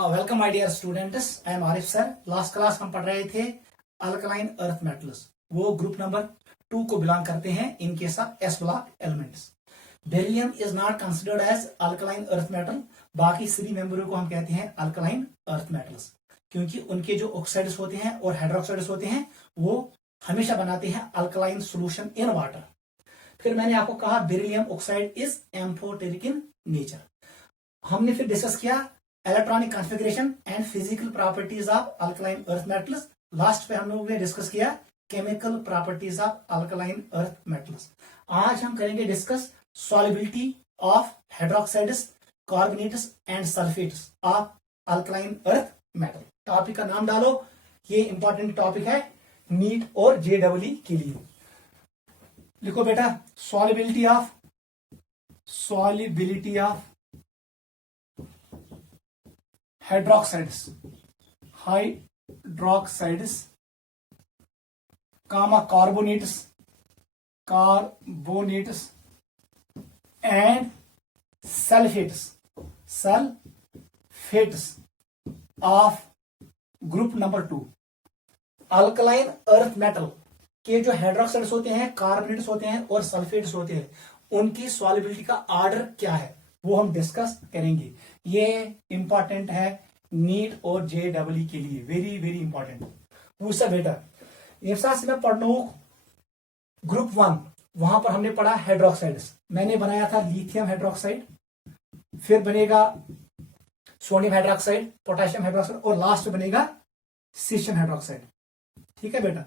Welcome my dear students, I am Arif sir. Last class हम पढ़ रहे थे अल्कलाइन अर्थ मेटल्स। वो ग्रुप नंबर 2 को बिलोंग करते हैं in case of S block elements. Beryllium is not considered as alkaline earth metal. बाकी सभी मेंबरों को हम कहते हैं अल्कलाइन अर्थ मेटल्स, क्योंकि उनके जो ऑक्साइड्स होते हैं और हाइड्रोक्साइड्स होते हैं वो हमेशा बनाते हैं अल्कलाइन सोल्यूशन इन वाटर। फिर मैंने आपको कहा beryllium oxide is amphoteric in nature. हमने फिर डिस्कस किया electronic configuration and physical properties of alkaline earth metals. Last पे हम लोगों ने डिस्कस किया chemical properties of alkaline earth metals. आज हम करेंगे discuss solubility of hydroxides, carbonates and sulphates of alkaline earth metal. Topic का नाम डालो, ये इंपॉर्टेंट टॉपिक है नीट और जेडब्ल्यू के लिए। लिखो बेटा, solubility of hydroxides comma carbonates and sulphates of group number 2। Alkaline earth metal के जो हाइड्रोक्साइड्स होते हैं, कार्बोनेट्स होते हैं और सल्फेट्स होते हैं, उनकी सॉल्युबिलिटी का ऑर्डर क्या है वो हम डिस्कस करेंगे। ये इंपॉर्टेंट है नीट और जेडब्ल्यू के लिए, वेरी वेरी इंपॉर्टेंट। पूछा बेटा से मैं पढ़ना ग्रुप 1, वहां पर हमने पढ़ा हाइड्रोक्साइड्स। मैंने बनाया था लिथियम हाइड्रोक्साइड, फिर बनेगा सोडियम हाइड्रोक्साइड, पोटेशियम हाइड्रोक्साइड और लास्ट में बनेगा सीशियम हाइड्रोक्साइड। ठीक है बेटा।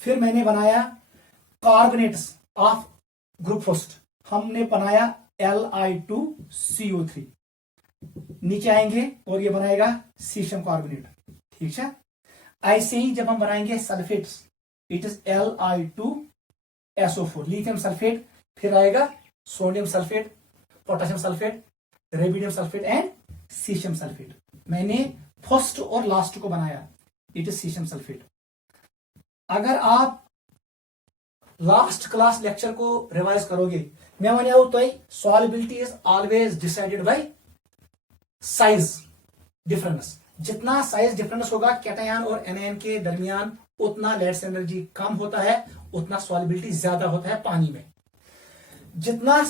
फिर मैंने बनाया कार्बोनेट्स ऑफ ग्रुप फर्स्ट, हमने बनाया Li2CO3। नीचे आएंगे और ये बनाएगा सीशियम कार्बोनेट। ठीक है। ऐसे ही जब हम बनाएंगे sulphates, it is Li2SO4, lithium sulphate, फिर आएगा sodium sulphate, potassium sulphate, rubidium sulphate and caesium sulphate. मैंने फर्स्ट और लास्ट को बनाया, इट इज सीशियम सल्फेट। अगर आप लास्ट क्लास लेक्चर को रिवाइज करोगे, मैं वन तो solubility is always decided by size difference. जितना साइज डिफरेंस होगा कैटायन और एनायन के दरमियान, उतना लेट्स एनर्जी कम होता है, उतना सॉल्युबिलिटी ज्यादा होता है पानी में। जितना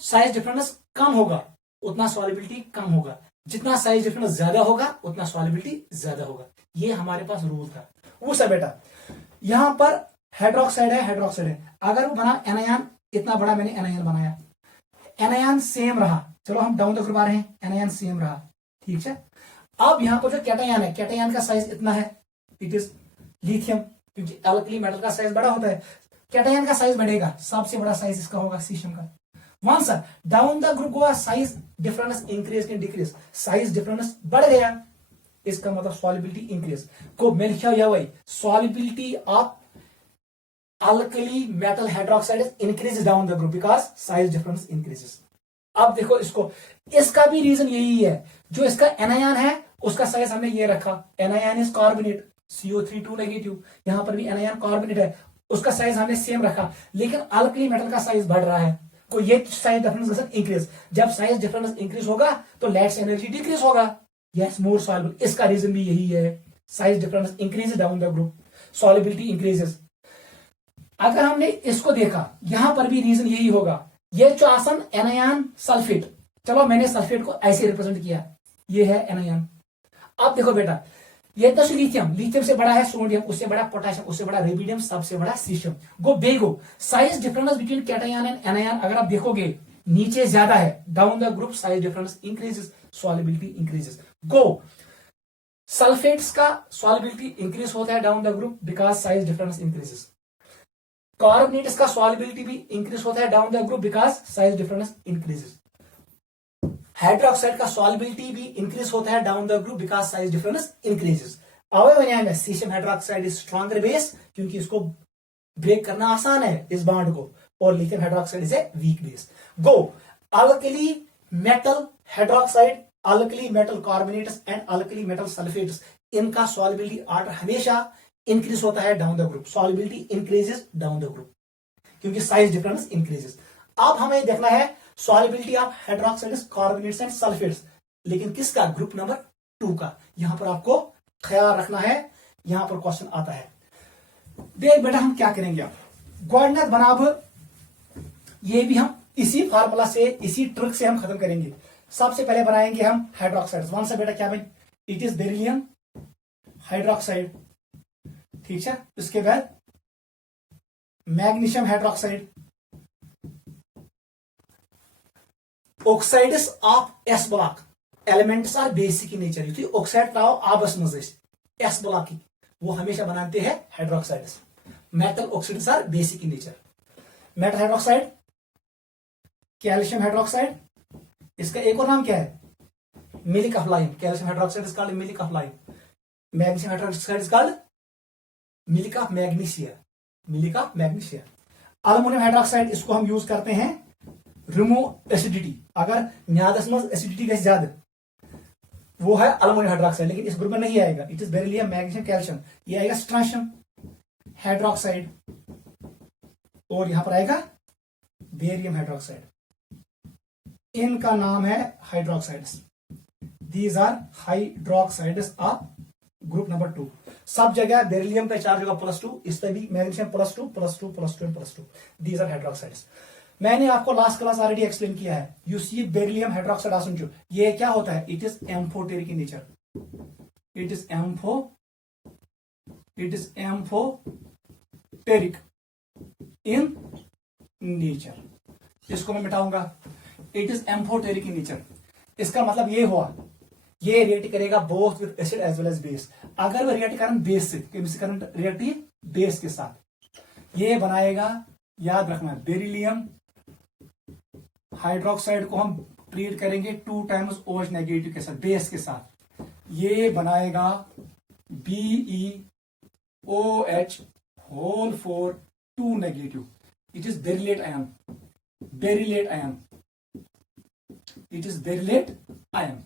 साइज डिफरेंस कम होगा उतना सॉल्युबिलिटी कम होगा, जितना साइज डिफरेंस ज्यादा होगा उतना सॉल्युबिलिटी ज्यादा होगा। ये हमारे पास रूल था। वो सब बेटा यहां पर हाइड्रोक्साइड है, अगर वो बना एनायन, इतना बड़ा मैंने एनायन बनाया, एनायन सेम रहा, चलो हम डाउन द ग्रुप आ रहे हैं, एनायन सेम रहा। ठीक है। अब यहां पर जो कैटायन है, कैटायन का साइज इतना है, इट इज लिथियम, क्योंकि अल्कली मेटल का साइज बड़ा होता है, कैटायन का साइज बढ़ेगा, सबसे बड़ा साइज इसका होगा सीशियम का। वंस डाउन द ग्रुप हुआ, size difference increase can decrease, size difference बढ़ गया, इसका मतलब सॉल्युबिलिटी इंक्रीज को मिल गया। वही solubility of alkali metal hydroxide is increases down the group because size difference increases। अब देखो इसका भी रीजन यही है, जो इसका एनायन है उसका साइज हमने ये रखा, anion is carbonate CO3 negative, यहां पर भी एनायन कार्बोनेट है, उसका साइज हमने सेम रखा, लेकिन अल्कली मेटल का साइज बढ़ रहा है, को ये साइज डिफरेंस इंक्रीज। जब साइज डिफरेंस इंक्रीज होगा तो लेट्स एनर्जी डिक्रीज होगा, यस मोर सॉल्युबल। इसका रीजन भी यही है, size difference increase down the group, solubility increases. अगर हमने इसको देखा, यहां पर भी रीजन यही होगा, ये जो आसन एनायन सल्फेट, चलो मैंने सल्फेट को ऐसे रिप्रेजेंट किया, ये है एनायन। अब देखो बेटा, ये तो लिथियम से बड़ा है सोडियम, उससे बड़ा पोटेशियम, उससे बड़ा रेबिडियम, सबसे बड़ा caesium. Go size difference between cation and anion अगर आप देखोगे नीचे ज्यादा है, down the group size difference increases, solubility increases. Go sulphates का सॉल्युबिलिटी इंक्रीज होता है down the group because size difference increases. Carbonates का सॉल्युबिलिटी भी इंक्रीज होता है down the group because size difference increases. Hydroxide का सॉल्युबिलिटी भी increase होता है down the group because size difference increases. अब caesium hydroxide is stronger base, क्योंकि इसको ब्रेक करना आसान है इस बॉन्ड को, और lithium hydroxide is a weak base. Go alkali metal hydroxide, alkali metal carbonates and alkali metal sulphates, इनका सॉल्युबिलिटी ऑर्डर हमेशा इंक्रीज होता है down the group, solubility increases down the group, क्योंकि साइज डिफरेंस इंक्रीजेस। अब हमें देखना है solubility of hydroxides, carbonates and sulfates. लेकिन किसका? ग्रुप नंबर 2 का। यहां पर आपको ख्याल रखना है, यहां पर क्वेश्चन आता है। देख बेटा हम क्या करेंगे, अब गोडनेट बनाब ये भी हम इसी फार्मूला से, इसी ट्रिक से हम खत्म करेंगे। सबसे पहले बनाएंगे हम हाइड्रोक्साइड। वन से बेटा क्या बन, इट इज बेरिलियम हाइड्रोक्साइड, ठीक है। उसके बाद magnesium hydroxide, oxides of S block, elements are basic in nature. यु ऑक्साइड तराव आबस मज एस ब्लॉक की, वो हमेशा बनाते हैं hydroxides. Metal oxides are basic in nature. Metal hydroxide, calcium hydroxide, इसका एक और नाम क्या है? Milk of lime. Calcium hydroxide is called milk of lime. Magnesium hydroxide is called milk of magnesia, milk of magnesia. Aluminium hydroxide, इसको हम use करते हैं रिमूव एसिडिटी। अगर म्यादस में एसिडिटी गई ज्यादा, वो है अल्युमिनियम हाइड्रोक्साइड, लेकिन इस ग्रुप में नहीं आएगा। It is beryllium magnesium calcium. ये आएगा स्ट्रांशियम हाइड्रोक्साइड, और यहां पर आएगा बेरियम हाइड्रोक्साइड। इनका नाम है hydroxides. These are hydroxides of group number 2। सब जगह बेरिलियम पे चार्ज होगा +2, इस पे भी मैग्नीशियम +2 +2 +2 +2। These are hydroxides. मैंने आपको लास्ट क्लास ऑलरेडी एक्सप्लेन किया है। यू सी बेरिलियम हाइड्रोक्साइड आसुन, ये क्या होता है? It is amphoteric in nature. It is amphoteric in nature. इसको मैं मिटाऊंगा। It is amphoteric in nature, इसका मतलब ये हुआ, ये रिएक्ट करेगा both with acid as well as base. अगर वह रिएक्ट करें बेस से, रिएक्ट बेस के साथ, ये बनाएगा, याद रखना, बेरिलियम हाइड्रोक्साइड को हम ट्रीट करेंगे 2 टाइम्स OH नेगेटिव के साथ, बेस के साथ। ये बनाएगा BeOH whole 4 2 negative. It is beryllate ion, beryllate ion, it is beryllate ion,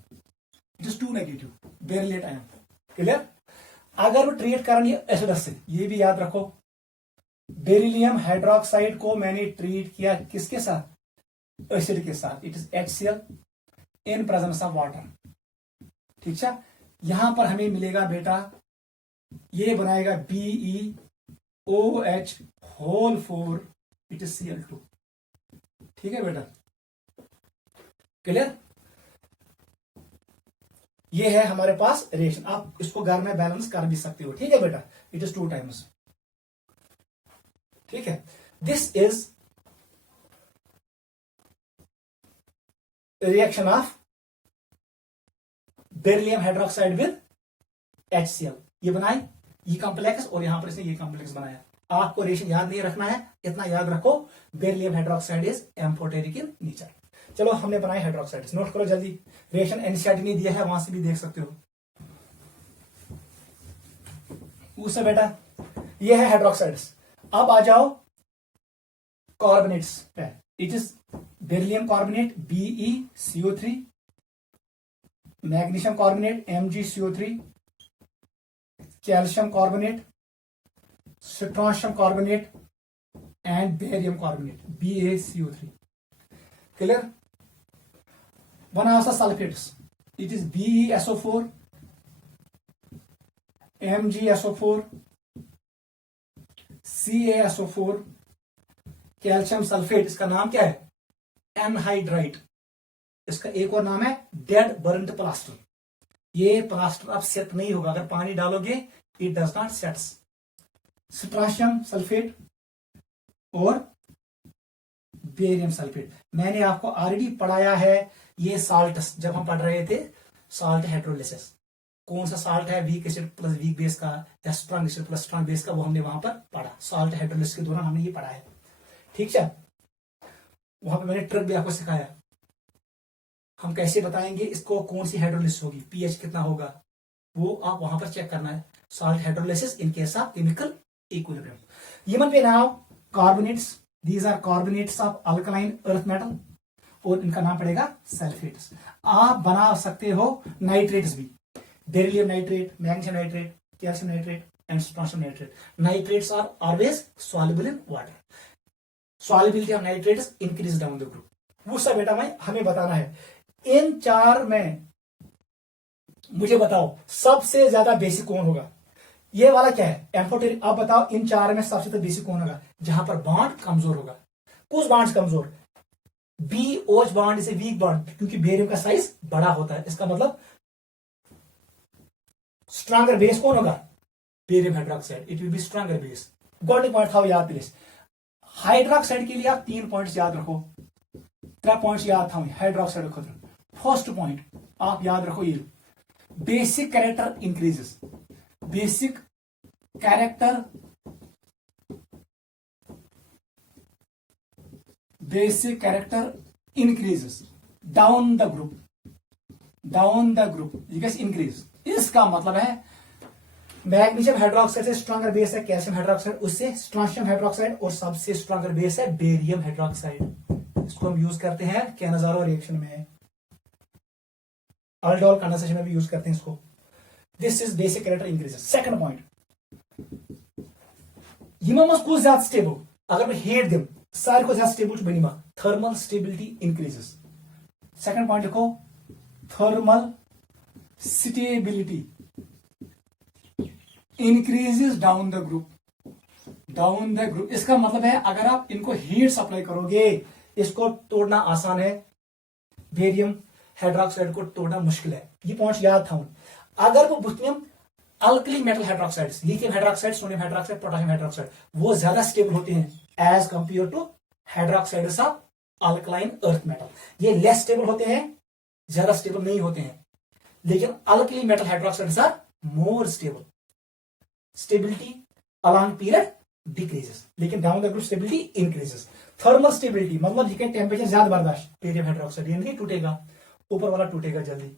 it is 2 negative, beryllate ion. Clear? अगर वो ट्रीट करेंगे एसिड से, ये भी याद रखो, बेरिलियम हाइड्रोक्साइड को मैंने ट्रीट किया किसके साथ? एसिड के साथ। It is HCl in presence of water, ठीक है। यहां पर हमें मिलेगा बेटा, ये बनाएगा BeOH whole 4, it is Cl2, ठीक है बेटा। क्लियर? ये है हमारे पास रिएक्शन। आप इसको घर में बैलेंस कर भी सकते हो, ठीक है बेटा। इट इज 2 टाइम्स, ठीक है। This is reaction of beryllium hydroxide with HCl। ये बनाए ये कॉम्प्लेक्स, और यहां पर इसने ये कॉम्प्लेक्स बनाया। आपको रिएक्शन याद नहीं रखना है, इतना याद रखो, beryllium hydroxide is amphoteric in nature. चलो हमने बनाए हाइड्रोक्साइड, नोट करो जल्दी। रिएक्शन एनसीईआरटी ने दिया है, वहां से भी देख सकते हो। उससे बेटा ये है हाइड्रोक्साइड्स। अब आ जाओ कार्बोनेट्स पे। It is beryllium carbonate BeCO3, magnesium carbonate MgCO3, calcium carbonate, strontium carbonate and barium carbonate BaCO3। Clear? बना sulphates. It is BeSO4, MgSO4, CaSO4, calcium sulphate. इसका नाम क्या है? एनहाइड्राइट। इसका एक और नाम है डेड बर्न्ड प्लास्टर। ये प्लास्टर अब सेट नहीं होगा अगर पानी डालोगे, it does not sets. Strontium sulphate और बेरियम सल्फेट मैंने आपको ऑलरेडी पढ़ाया है। ये साल्ट्स जब हम पढ़ रहे थे, साल्ट हाइड्रोलिसिस, कौन सा साल्ट है, weak acid plus weak base का या strong acid plus strong base का, वो हमने वहां पर पढ़ा। साल्ट हाइड्रोलिसिस के दौरान हमने ये पढ़ा है, ठीक है। वहां पर मैंने ट्रिक भी आपको सिखाया, हम कैसे बताएंगे इसको कौन सी हाइड्रोलिसिस होगी, पीएच कितना होगा, वो आप वहां पर चेक करना है। Salt hydrolysis in case of chemical equilibrium. यमन पे now carbonates, these are carbonates of alkaline earth metal, और इनका नाम पड़ेगा सल्फेट्स। आप बना सकते हो नाइट्रेट्स भी, beryllium nitrate, magnesium nitrate, calcium nitrate and strontium nitrate. Nitrates are always soluble in water. Solubility of nitrates increase down the group. वो सब बेटा मैं हमें बताना है। इन 4 में मुझे बताओ सबसे ज्यादा बेसिक कौन होगा? ये वाला क्या है? एम्फोटेरिक। अब बताओ इन चार में सबसे ज्यादा बेसिक कौन होगा जहां पर बॉन्ड कमजोर होगा? कुछ बॉन्ड्स कमजोर, बी ओच बॉन्ड इसे वीक बॉन्ड, क्योंकि बेरियम का साइज बड़ा होता है। इसका मतलब स्ट्रॉन्गर बेस कौन होगा? Barium hydroxide, it will be stronger base. Golden point था याद प्लीज। हाइड्रोक्साइड के लिए आप 3 पॉइंट्स याद रखो, 3 पॉइंट्स याद था हाइड्रोक्साइड खुद। फर्स्ट पॉइंट आप याद रखो ये, basic character increases, basic character, basic character increases down the group, down the group you guess increase. इसका मतलब है मैग्नीशियम हाइड्रोक्साइड से स्ट्रॉन्गर बेस है कैल्शियम हाइड्रोक्साइड, उससे स्ट्रॉन्शियम हाइड्रोक्साइड, और सबसे स्ट्रॉन्गर बेस है बेरियम हाइड्रोक्साइड। इसको हम यूज करते हैं कैनाजारो रिएक्शन में, अल्डोल कंडेंसेशन में भी यूज करते हैं इसको। This is basic character increases. Second point, यमस को ज्यादा स्टेबल, अगर मैं हेट दिम सारे को ज्यादा स्टेबल बनी मा, thermal stability increases. Second point लिखो, thermal stability increases down the group, down the group. इसका मतलब है अगर आप इनको हीट सप्लाई करोगे, इसको तोड़ना आसान है, बेरियम हाइड्रोक्साइड को तोड़ना मुश्किल है। ये पॉइंट्स याद था। अगर वो बुथनियम alkali metal hydroxide, lithium hydroxide, sodium hydroxide, potassium hydroxide, वो ज्यादा स्टेबल होते हैं as compare to hydroxides of alkaline earth metal. ये लेस स्टेबल होते हैं, ज्यादा स्टेबल नहीं होते हैं, लेकिन alkali metal hydroxides are more stable. Stability along period decreases, लेकिन down the group stability increases. Thermal stability मतलब ये टेम्परेचर ज्यादा बर्दाश्त, बेरियम हाइड्रोक्साइड ये नहीं टूटेगा, ऊपर वाला टूटेगा जल्दी,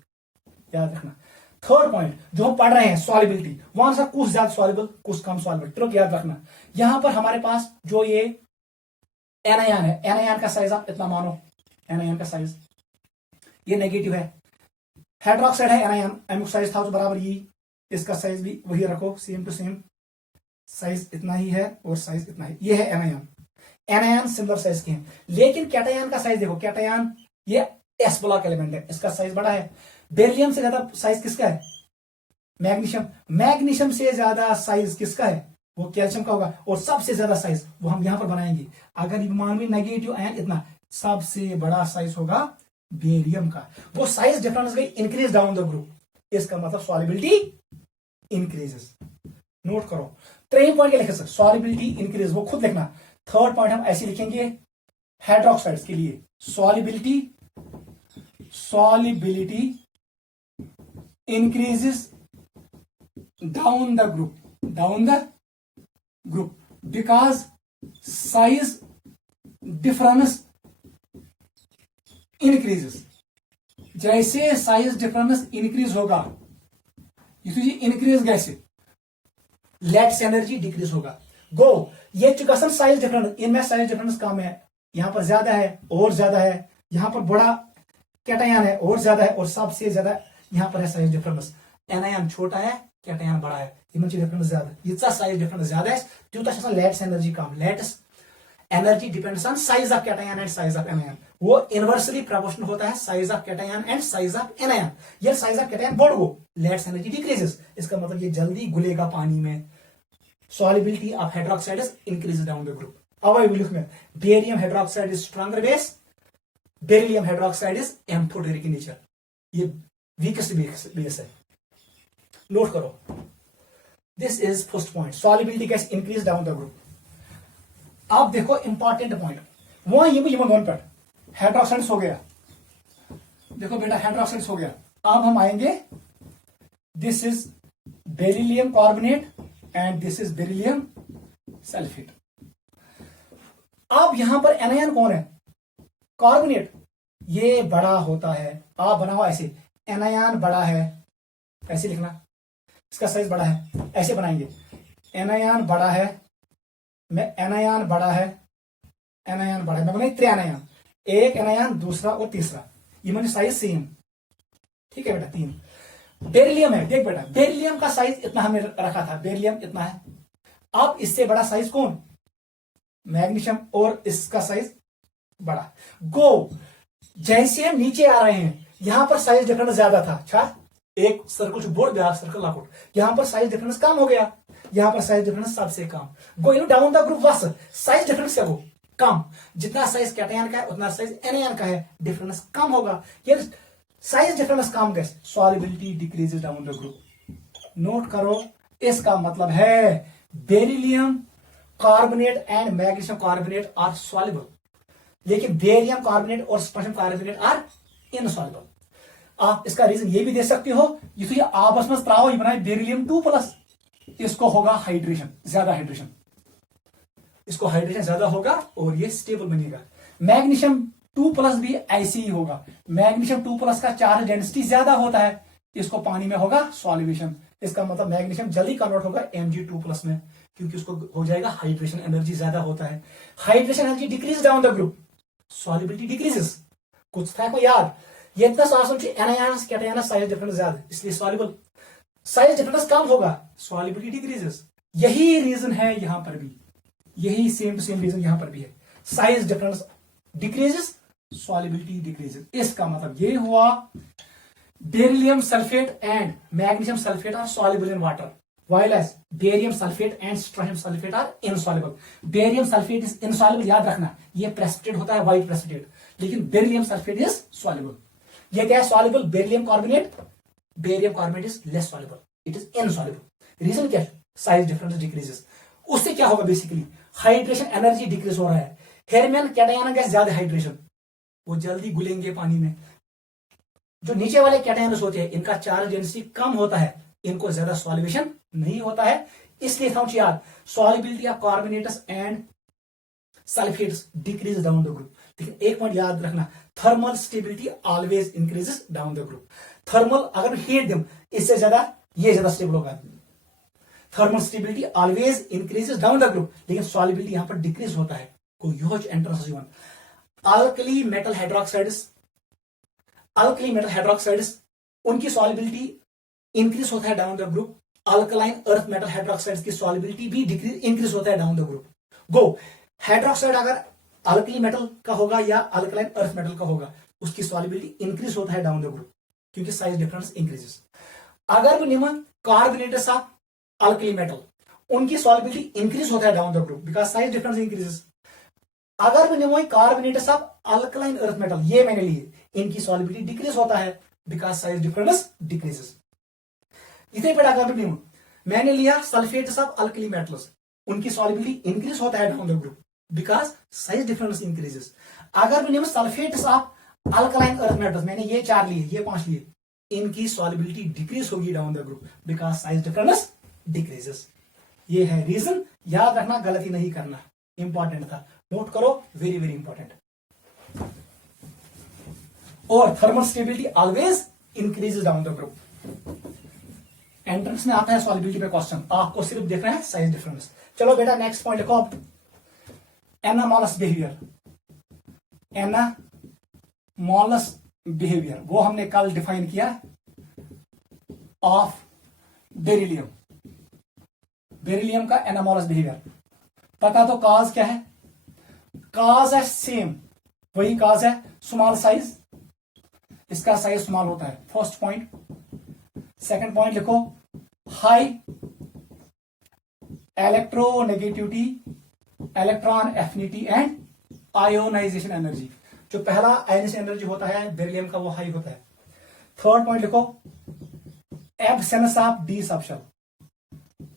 याद रखना। थर्ड पॉइंट जो हम पढ़ रहे हैं सॉल्युबिलिटी, वहां से कुछ ज्यादा सॉल्युबल कुछ कम सॉल्युबल, तो याद रखना। यहां पर हमारे पास जो ये एनायन है, एनायन का साइज आप इतना मानो, एनायन का साइज ये नेगेटिव है, हाइड्रोक्साइड है एनायन, एमिक साइज था तो बराबर ये, इसका साइज भी वही रखो, सेम टू सेम साइज इतना ही है और साइज इतना ही, ये है एनायन। एनायन सिमिलर साइज के हैं, लेकिन कैटायन का साइज देखो, कैटायन ये एस ब्लॉक एलिमेंट है, इसका साइज बड़ा है। बेरिलियम से ज्यादा साइज किसका है? मैग्नीशियम। मैग्नीशियम से ज्यादा साइज किसका है? वो कैल्शियम का होगा, और सबसे ज्यादा साइज वो हम यहां पर बनाएंगे। अगर मान में नेगेटिव आयन इतना, सबसे बड़ा साइज होगा बेरियम का। वो साइज डिफरेंस गई इंक्रीज डाउन द ग्रुप, इसका मतलब सॉल्युबिलिटी इंक्रीजेस। नोट करो, 3 पॉइंट क्या लिखे सर? सॉल्युबिलिटी इंक्रीज, वो खुद लिखना। थर्ड पॉइंट हम ऐसे लिखेंगे हाइड्रोक्साइड्स के लिए, solubility, solubility increases down the group because size difference increases। जैसे साइज डिफरेंस इंक्रीज होगा, ये इंक्रीज कैसे? लेट्स एनर्जी डिक्रीज होगा। गो ये चुका साइज डिफरेंस, इनमें साइज डिफरेंस कम है, यहां पर ज्यादा है और ज्यादा है, यहां पर बड़ा कैटायन है और ज्यादा है, और सबसे ज्यादा यहां पर है साइज डिफरेंस। एनायन छोटा है, कैटायन बड़ा है, डिफरेंस ज्यादा, ये साइज डिफरेंस ज्यादा है, तो let's energy come. Let's energy depends on size of cation and size of anion, वो इनवर्सली प्रोपोर्शनल होता है size of cation and size of anion. ये साइज ऑफ कैटायन बढ़ गो, लेट्स एनर्जी डिक्रीजेस, इसका मतलब ये जल्दी घुलेगा पानी में। Solubility of hydroxide is increase down the group. अब आई विल में barium hydroxide is stronger base, beryllium hydroxide is amphoteric in nature, ये वीकेस्ट बेस है। नोट करो, this is first point, solubility gas increase down the group. अब देखो important point, वो ये one पर हाइड्रोक्साइड हो गया, देखो बेटा हाइड्रोक्साइड हो गया। अब हम आएंगे, this is beryllium carbonate and this is beryllium sulphate. अब यहां पर एनायन कौन है? कार्बोनेट, ये बड़ा होता है, आप बनाओ ऐसे, एनायन बड़ा है, ऐसे लिखना, इसका साइज बड़ा है, ऐसे बनाएंगे, एनायन बड़ा है, मैं एनायन बड़ा है, एनायन बड़ा है, मैं बनाई 3 एनायन, एक एनायन दूसरा और तीसरा, ये मैंने साइज सेम, ठीक है बेटा 3। बेरिलियम है, देख बेटा बेरिलियम का साइज इतना हमने रखा था, बेरिलियम इतना है। अब इससे बड़ा साइज कौन? मैग्नीशियम, और इसका साइज बड़ा। गो जैसे हम नीचे आ रहे हैं, यहां पर साइज डिफरेंस ज्यादा था, अच्छा एक circle board back circle lockout, यहां पर साइज डिफरेंस कम हो गया, यहां पर साइज डिफरेंस सबसे कम। गोइंग डाउन द ग्रुप वस साइज डिफरेंस क्या हो कम, जितना साइज कैटायन का है उतना साइज एनायन का है, डिफरेंस कम होगा। ये साइज डिफरेंस कम गए, solubility decreases down the group. Note करो, इसका मतलब है beryllium carbonate and magnesium carbonate are soluble, लेकिन बेरियम कार्बोनेट और स्ट्रोंशियम कार्बोनेट आर इनसॉल्युबल। आप इसका रीजन ये भी दे सकते हो, ये आपस में त्राओ ये बनाए बेरिलियम 2+, इसको होगा हाइड्रेशन, ज्यादा हाइड्रेशन, इसको हाइड्रेशन ज्यादा होगा और ये स्टेबल बनेगा। मैग्नीशियम 2+ भी ऐसे ही होगा, मैग्नीशियम 2+ का चार्ज डेंसिटी ज्यादा होता है, इसको पानी में होगा सॉल्युशन। इसका मतलब मैग्नीशियम जल्दी कन्वर्ट होगा Mg2+ में, क्योंकि उसको हो जाएगा हाइड्रेशन एनर्जी ज्यादा होता है। Hydration energy decrease down the group, solubility decreases. कुछ था को याद, ये इतना एनायंस कैटायंस साइज डिफरेंस ज्यादा, इसलिए सॉल्युबल। साइज डिफरेंस कम होगा, सॉल्युबिलिटी डिक्रीजेस। यही रीजन है यहां पर भी, यही सेम टू सेम रीजन यहां पर भी है, size difference decreases, solubility decreases. इसका मतलब ये हुआ beryllium sulphate and magnesium sulphate are soluble in water, while as barium sulfate and strontium sulfate are insoluble. Barium sulfate is insoluble, याद रखना, ये प्रेसिपिटेट होता है, व्हाइट प्रेसिपिटेट, लेकिन बेरिलियम सल्फेट इज soluble। ये क्या है soluble? Beryllium carbonate, barium carbonate is less soluble, it is insoluble. Reason क्या है? Size difference decreases. उससे क्या होगा? बेसिकली हाइड्रेशन एनर्जी डिक्रीज हो रहा है। हेरमियन कैटायन गैस ज्यादा हाइड्रेशन, वो जल्दी घुलेंगे पानी में। जो नीचे वाले कैटायन्स होते हैं इनका चार्ज डेंसिटी कम होता है, इनको ज्यादा सॉल्युशन नहीं होता है, इसलिए था याद solubility of carbonates and sulphates decrease down the group. लेकिन एक पॉइंट याद रखना, thermal stability always increases down the group. Thermal अगर हीट दें इससे ज्यादा ये ज्यादा स्टेबल होगा। Thermal stability always increases down the group, लेकिन सॉल्युबिलिटी यहां पर डिक्रीज होता है। कोई huge entrance alkali metal hydroxides, alkali metal hydroxides उनकी सॉल्युबिलिटी इंक्रीज होता है down the group. Alkaline earth metal hydroxides की सॉल्युबिलिटी भी इंक्रीज होता है down the group. Go hydroxide अगर अल्कली मेटल का होगा या अल्कलाइन अर्थ मेटल का होगा, उसकी सॉल्युबिलिटी इंक्रीज होता है डाउन द ग्रुप, क्योंकि साइज डिफरेंस इंक्रीजेस। अगर निम्न कार्बोनेट्स ऑफ अल्कली मेटल, उनकी सॉल्युबिलिटी इंक्रीज होता है down the group because size difference increases. अगर निम्न carbonates of alkaline earth metal, ये मैंने लिए, इनकी सॉल्युबिलिटी डिक्रीज होता है बिकॉज साइज डिफरेंस डिक्रीजेस। इतने पे अगर निम्न मैंने लिया सल्फेट्स ऑफ अल्कली मेटल्स, उनकी सॉल्युबिलिटी इंक्रीज होता है down the group because size difference increases. अगर निम्न sulphates of alkaline earth metals, मैंने ये 4 लिए, ये 5 लिए, इनकी सॉल्युबिलिटी डिक्रीज होगी down the group because size difference decreases. ये है रीजन, याद रखना, गलती नहीं करना, इंपॉर्टेंट था, नोट करो, वेरी वेरी इंपॉर्टेंट। और thermal stability always increases down the group. Entrance में आता है सॉल्युबिलिटी पे क्वेश्चन, आपको सिर्फ देखना है साइज डिफरेंस। चलो बेटा नेक्स्ट पॉइंट लिखो आप, एनामॉलस बिहेवियर। एनामॉलस बिहेवियर वो हमने कल डिफाइन किया ऑफ बेरिलियम, बेरिलियम का एनामॉलस बिहेवियर। पता तो काज क्या है? काज है सेम, वही काज है, स्मॉल साइज, इसका साइज स्मॉल होता है, फर्स्ट पॉइंट। सेकंड पॉइंट लिखो, high electronegativity, electron affinity and ionization energy. जो पहला आयोनाइजेशन एनर्जी होता है बेरिलियम का, वो हाई होता है। थर्ड पॉइंट लिखो, absence of D subshell,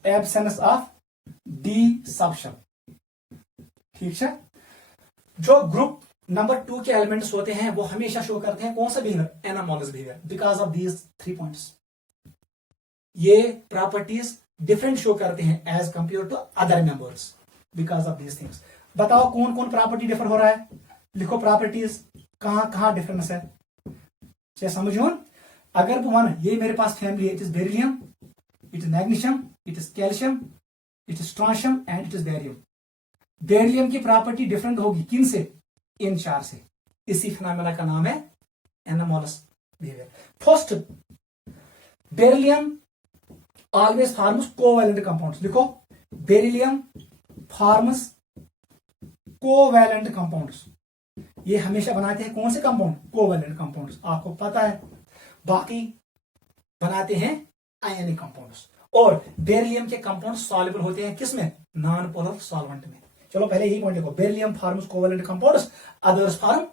absence of D subshell, ठीक है। जो ग्रुप नंबर 2 के एलिमेंट्स होते हैं वो हमेशा शो करते हैं कौन सा behaviour? Anomalous behaviour, because of these 3 points. ये प्रॉपर्टीज डिफरेंट शो करते हैं as compare to other members because of these things. बताओ कौन कौन प्रॉपर्टी डिफर हो रहा है, लिखो प्रॉपर्टीज, कहां कहां डिफरेंस है, चाहे समझो। अगर वन ये मेरे पास फैमिली है, it is beryllium, it is magnesium, it is calcium, it is strontium and it is barium. Beryllium की प्रॉपर्टी डिफरेंट होगी किन से? इन 4 से। इसी फिनोमेना का नाम है anomalous behaviour. First, beryllium always forms covalent compounds. लिखो, बेरिलियम फॉर्म्स कोवैलेंट कंपाउंड्स। ये हमेशा बनाते हैं कौन से कंपाउंड? कोवैलेंट कंपाउंड्स, आपको पता है। बाकी बनाते हैं आयनिक कंपाउंड्स। और बेरिलियम के कंपाउंड सॉल्युबल होते हैं किसमें? नॉन पोलर सॉल्वेंट में। चलो पहले यही पॉइंट लिखो, beryllium forms covalent compounds, others form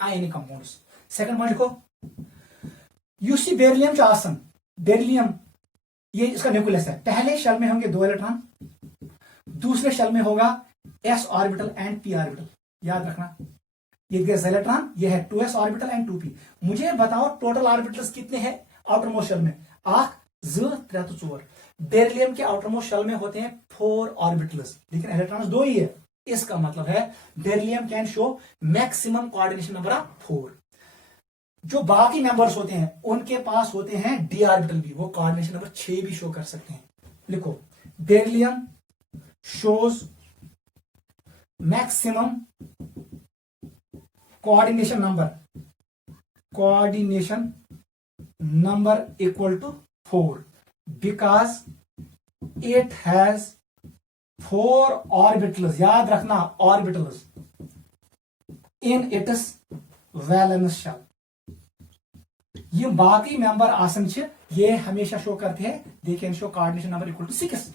ionic compounds. Second point लिखो, यूसी बेरिलियम आसन, बेरिलियम ये इसका न्यूक्लियस है, पहले शेल में होंगे 2 इलेक्ट्रॉन, दूसरे शेल में होगा s orbital and p orbital. याद रखना, ये गैस इलेक्ट्रॉन, ये है 2s ऑर्बिटल एंड 2p। मुझे बताओ टोटल ऑर्बिटल्स कितने हैं आउटर मोस्ट शेल में? 8 2 3 तो 4। बेरिलियम के आउटर मोस्ट शेल में होते हैं 4 ऑर्बिटल्स, लेकिन इलेक्ट्रॉन्स 2 ही है। इसका मतलब है beryllium can show maximum coordination number of 4। जो बाकी मेंबर्स होते हैं उनके पास होते हैं d ऑर्बिटल भी, वो कोऑर्डिनेशन नंबर 6 भी शो कर सकते हैं। लिखो, beryllium shows maximum coordination number equal to 4 because it has 4 orbitals. याद रखना, orbitals in its valence shell. ये बाकी मेंबर आसन ये हमेशा शो करते हैं they can show coordination number equal to 6,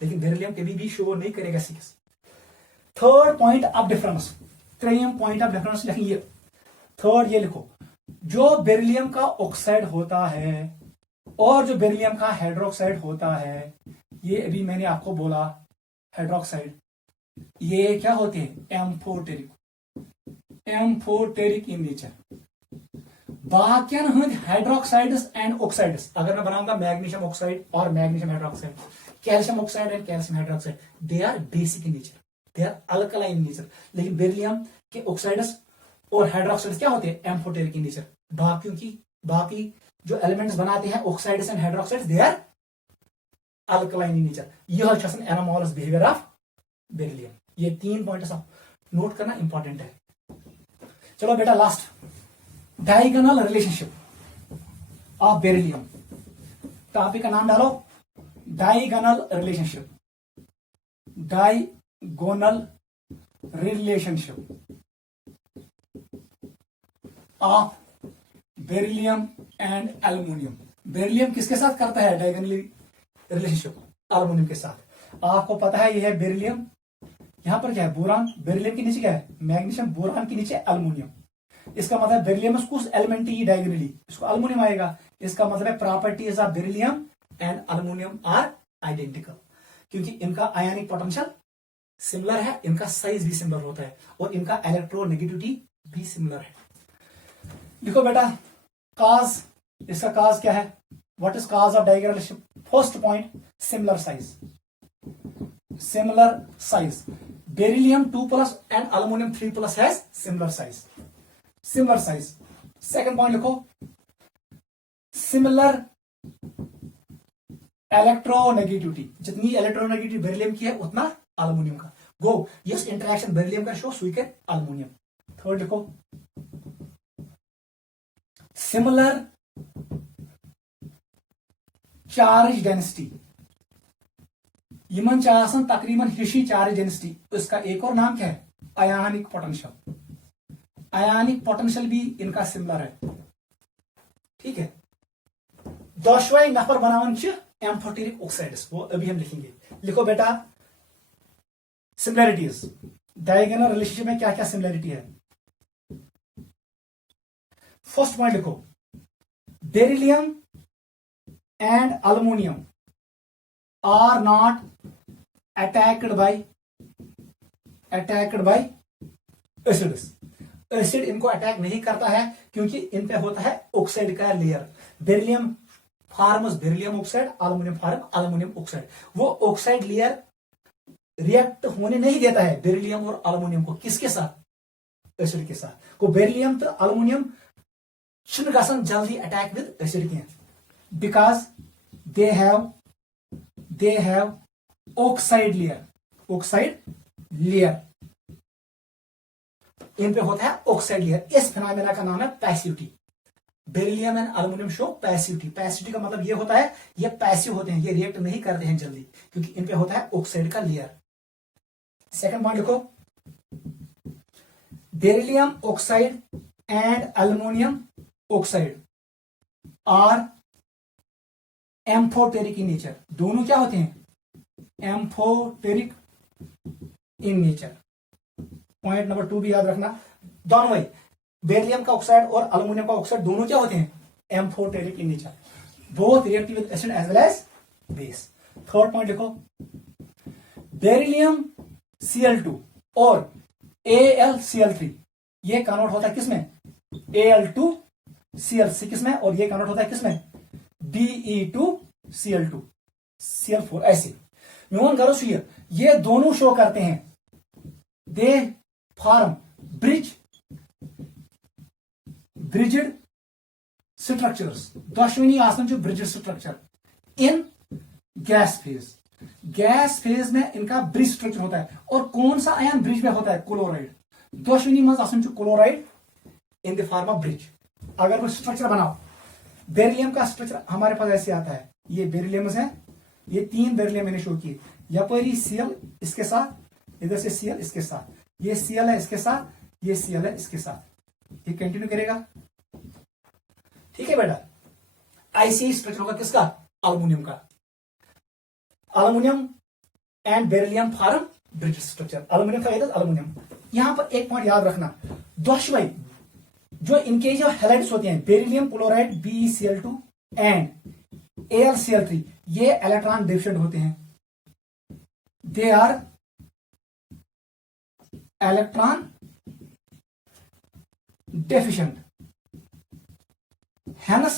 लेकिन बेरिलियम कभी भी शो नहीं करेगा 6। थर्ड पॉइंट ऑफ डिफरेंस, त्रीम पॉइंट ऑफ डिफरेंस लिखिए। थर्ड ये लिखो, जो बेरिलियम का ऑक्साइड होता है और जो बेरिलियम का हाइड्रोक्साइड होता है, ये अभी मैंने आपको बोला हाइड्रोक्साइड, ये क्या होते हैं? Amphoteric in nature. बाकियन हंद हाइड्रोक्साइड्स एंड ऑक्साइड्स, अगर मैं बनाऊंगा मैग्नीशियम ऑक्साइड और magnesium hydroxide, calcium oxide and calcium hydroxide, they are basic in nature, they are alkaline in nature. लेकिन बेरिलियम के ऑक्साइड्स और हाइड्रोक्साइड्स क्या होते हैं? Amphoteric in nature. बाकी जो एलिमेंट्स बनाते हैं oxides and hydroxides, they are alkaline in nature. यह एनोमोलस बिहेवियर ऑफ बेरिलियम। ये 3 पॉइंट्स नोट करना इंपॉर्टेंट है। चलो बेटा last, diagonal relationship of beryllium. Topic का नाम डालो, diagonal relationship. Diagonal relationship of beryllium and aluminium. Beryllium किसके साथ करता है डायगोनली रिलेशनशिप? एल्युमिनियम के साथ। आपको पता है यह है बेरिलियम, यहां पर क्या है? बोरान। बेरिलियम के नीचे क्या है? मैग्नीशियम। बोरान के नीचे एल्युमिनियम। इसका मतलब बेरिलियम कुछ एलिमेंट ही डायगोनली, इसको एल्युमिनियम आएगा। इसका मतलब है properties of beryllium and aluminium are identical, क्योंकि इनका आयनिक पोटेंशियल सिमिलर है, इनका साइज भी सिमिलर होता है और इनका इलेक्ट्रोनेगेटिविटी भी सिमिलर है। लिखो बेटा, काज, इसका काज क्या है? What is cause of diagonal relationship? First point, similar size. Similar size, beryllium 2+ and aluminium 3+ has similar size. Similar size. Second point लिखो, सिमिलर इलेक्ट्रोनेगेटिविटी। जितनी इलेक्ट्रोनेगेटिविटी बेरिलियम की है उतना एल्युमिनियम का। गो, यस इंटरेक्शन बेरिलियम का शो स्वीकर एल्युमिनियम। थर्ड लिखो, similar charge density. Yemen आसान तकरीबन हिशी चार्ज डेंसिटी। इसका एक और नाम क्या है? आयानिक पोटेंशियल। आयानिक पोटेंशियल भी इनका सिमिलर है। ठीक है। दोशवाई नफर बनावन एम्फोटेरिक ऑक्साइड्स, वो अभी हम लिखेंगे। लिखो बेटा, सिमिलरिटीज। डायगोनल रिलेशनशिप में क्या क्या सिमिलरिटी है? फर्स्ट पॉइंट लिखो, beryllium and aluminium are not attacked by acids. Acid इनको अटैक नहीं करता है क्योंकि इन पे होता है ऑक्साइड का layer. Beryllium forms beryllium oxide, aluminium form aluminium oxide. वो ऑक्साइड लेयर रिएक्ट होने नहीं देता है बेरिलियम और एल्युमिनियम को। किसके साथ? एसिड के साथ। को बेरिलियम तो एल्युमिनियम जल्दी अटैक विद एसिड के, because they have oxide layer. इन पे होता है ऑक्साइड लेयर। इस फिनोमेना का नाम है passivity. Beryllium and aluminium show passivity. Passivity का मतलब ये होता है ये पैसिव होते हैं, ये रिएक्ट नहीं करते हैं जल्दी, क्योंकि इन पे होता है ऑक्साइड का लेयर। सेकंड पॉइंट लिखो, beryllium oxide and aluminium oxide are amphoteric in nature. दोनों क्या होते हैं? Amphoteric in nature. Point number 2 भी याद रखना। दोनों भाई, बेरिलियम का ऑक्साइड और अल्यूमिनियम का ऑक्साइड दोनों क्या होते हैं? Amphoteric in nature. Both reactive with acid as well as base. Third point लिखो, बेरिलियम Cl2 और AlCl3 ये कन्वर्ट होता है किसमें? Al2Cl किसमें? और ये कन्वर्ट होता है किसमें? Be2Cl2 Cl4 ऐसे। म्यून करो सुइर, ये दोनों शो करते हैं दे फॉर्म ब्रिजिड स्ट्रक्चर्स। दशवनी आसन जो bridged structure in gas phase. Gas phase में इनका ब्रिज स्ट्रक्चर होता है। और कौन सा आयन ब्रिज में होता है? क्लोराइड। दशवनी मज आसन जो chloride in the form of bridge. अगर वो स्ट्रक्चर बनाओ, बेरिलियम का स्ट्रक्चर हमारे पास ऐसे आता है। ये बेरिलियम है, ये 3 बेरिलियम मैंने शो किए। यपरी Cl इसके साथ, इधर से Cl इसके साथ, ये Cl है इसके साथ, ये Cl है इसके साथ। ये कंटिन्यू करेगा, ठीक है बेटा। ऐसे स्ट्रक्चर होगा किसका? अल्युमिनियम का। Aluminium and beryllium form bridge structure. Aluminium का अल्युमिनियम। यहां पर एक पॉइंट याद रखना, दोषवाई जो इनके जो हैलाइड्स होते हैं, beryllium chloride BeCl2 and AlCl3, ये इलेक्ट्रॉन डिफिशिएंट होते हैं। They are electron deficient, hence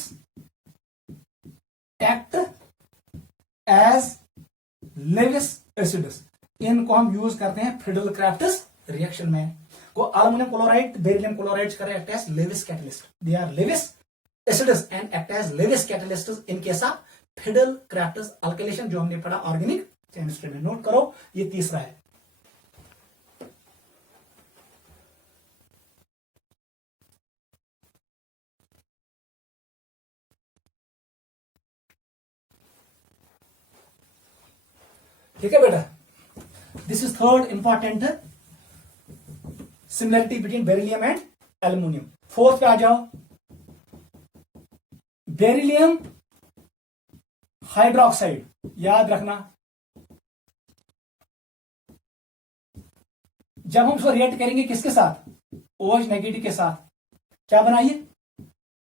act as Lewis acids. इनको हम यूज करते हैं फ्रीडल क्राफ्ट्स रिएक्शन में। को अल्युमिनियम क्लोराइड बेरिलियम क्लोराइड करे act as Lewis catalyst. They are Lewis acids and act as Lewis catalysts in case of Friedel Crafts alkylation, जो हमने पढ़ा ऑर्गेनिक केमिस्ट्री में। नोट करो, ये तीसरा है। ठीक है बेटा, this is third important similarity between beryllium and aluminium. Fourth पे आ जाओ, बेरिलियम हाइड्रोक्साइड। याद रखना, जब हम उसको रिएक्ट करेंगे किसके साथ? OH नेगेटिव के साथ, क्या बनाइए?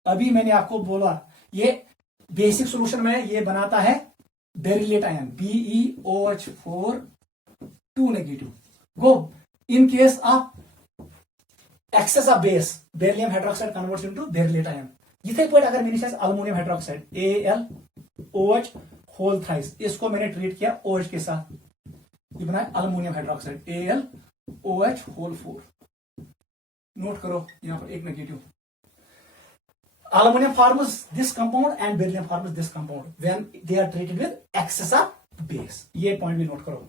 अभी मैंने आपको बोला, ये बेसिक सॉल्यूशन में ये बनाता है बेरिलेट आयन BeOH4 2 नेगेटिव। गो in case of excess of base, beryllium hydroxide converts into beryllate ion. इथे पॉइंट अगर मैंने aluminium hydroxide AlOH whole thrice, इसको मैंने ट्रीट किया OH के साथ, ये बना aluminium hydroxide AlOH whole 4। Note करो, यहां पर एक negative. Aluminum forms this compound and beryllium forms this compound when they are treated with excess of base. ये पॉइंट भी नोट करो।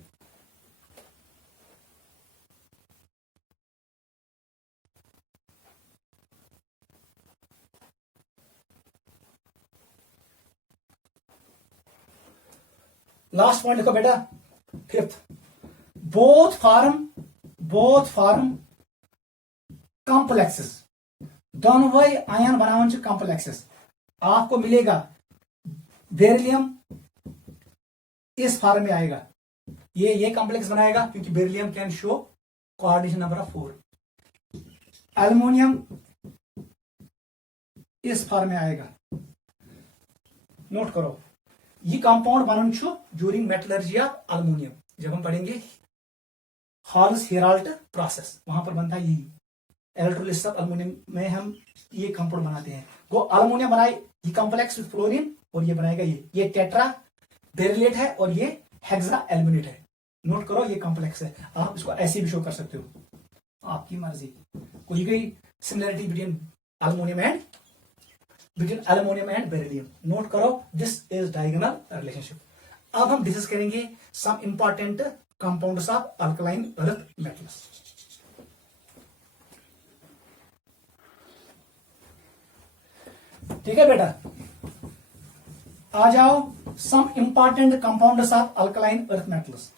लास्ट पॉइंट लिखो बेटा, फिफ्थ। Both farm complexes. दोनों वही आयन बनावन कॉम्प्लेक्सेस। आपको मिलेगा बेरिलियम इस फॉर्म में आएगा, ये कॉम्प्लेक्स बनाएगा क्योंकि beryllium can show coordination number of 4। Aluminium इस फॉर्म में आएगा। नोट करो, ये कंपाउंड बनन ड्यूरिंग मेटलर्जी ऑफ एल्युमिनियम। जब हम पढ़ेंगे हॉल्स-हेराल्ट प्रोसेस, वहां पर बनता है यही इलेक्ट्रोलिसिस ऑफ एल्युमिनियम में हम ये कंपाउंड बनाते हैं। वो एल्युमिनियम बनाए ये कॉम्प्लेक्स विद फ्लोरीन, और ये बनाएगा ये टेट्रा बेरिलेट है और ये हेक्सा एल्युमिनेट है। नोट करो, ये कॉम्प्लेक्स है। आप इसको ऐसे भी शो कर सकते हो, आपकी मर्जी। कोई similarity between aluminium and beryllium. Note करो, दिस इज डायगोनल रिलेशनशिप। अब हम डिस्कस करेंगे some important compounds of alkaline earth metals. ठीक है बेटा, आ जाओ, some important compounds of alkaline earth metals.